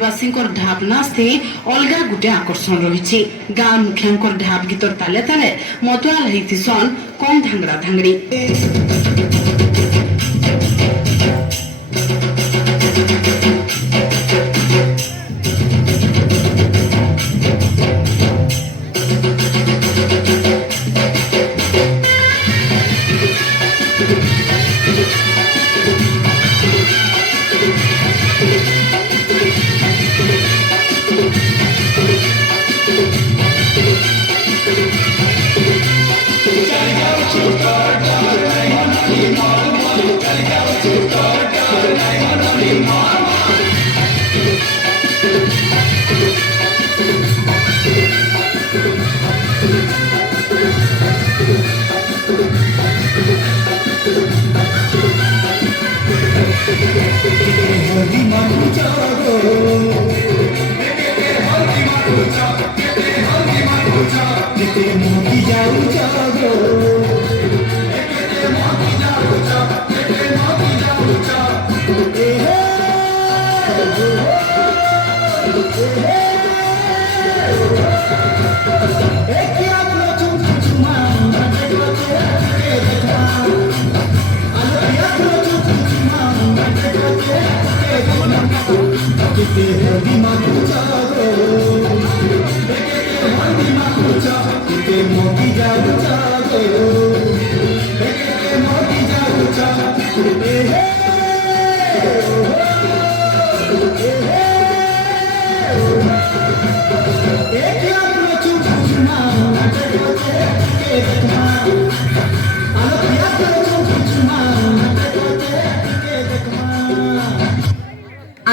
आदिवासी ढाप नाचते अलगा गुटे आकर्षण रही गाँ मुखिया ढाप गीतर ताले ताले मतुआ लहीथिसन कम धांगड़ा धांगड़ी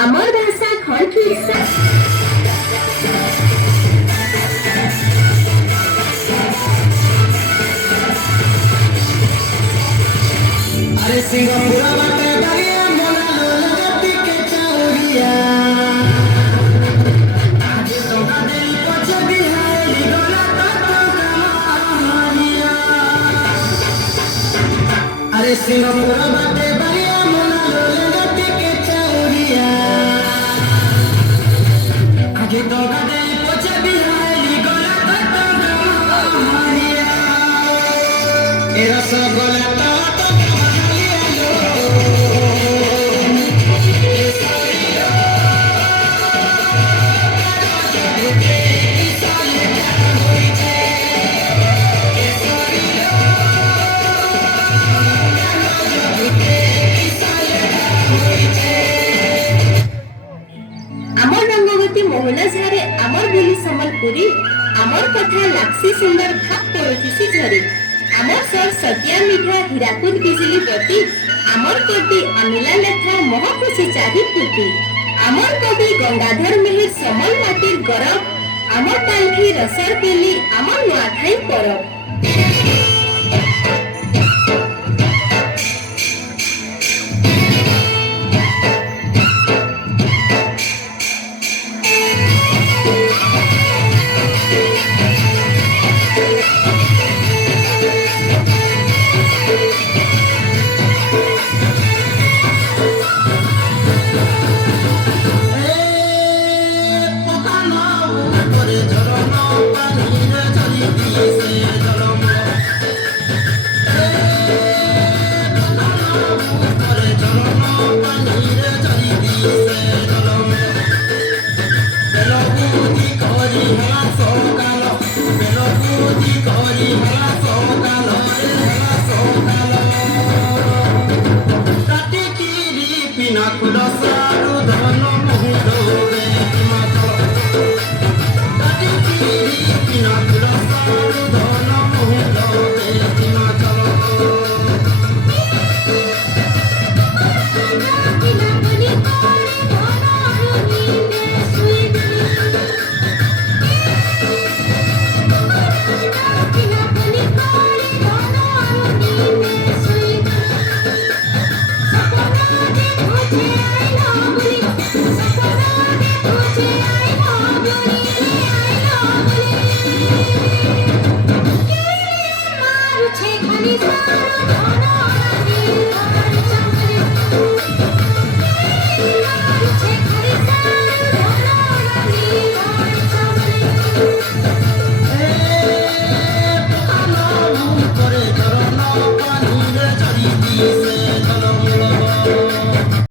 আমার ভাষা খড় अरे सिंगापुरा बाटे दरिया मोला लोला गति के चौरिया आज तो गदे पछ बिहारी गोला तो कमानिया अरे सिंगापुरा बाटे दरिया मोला लोला गति के चौरिया आज तो गदे पछ बिहारी गोला तो कमानिया ए रसगोला मोहना झारे अमर बोली समलपुरी अमर कथा लाक्सी सुंदर भाग पड़ोसी झरे अमर सर सत्या मिठा हीराकुद बिजली बत्ती अमर कवि अनिला लेखा महखुशी चाही फुटी अमर कवि गंगाधर मेहर समल माटिर गरब अमर पालखी रसर पेली अमर नुआखाई परब।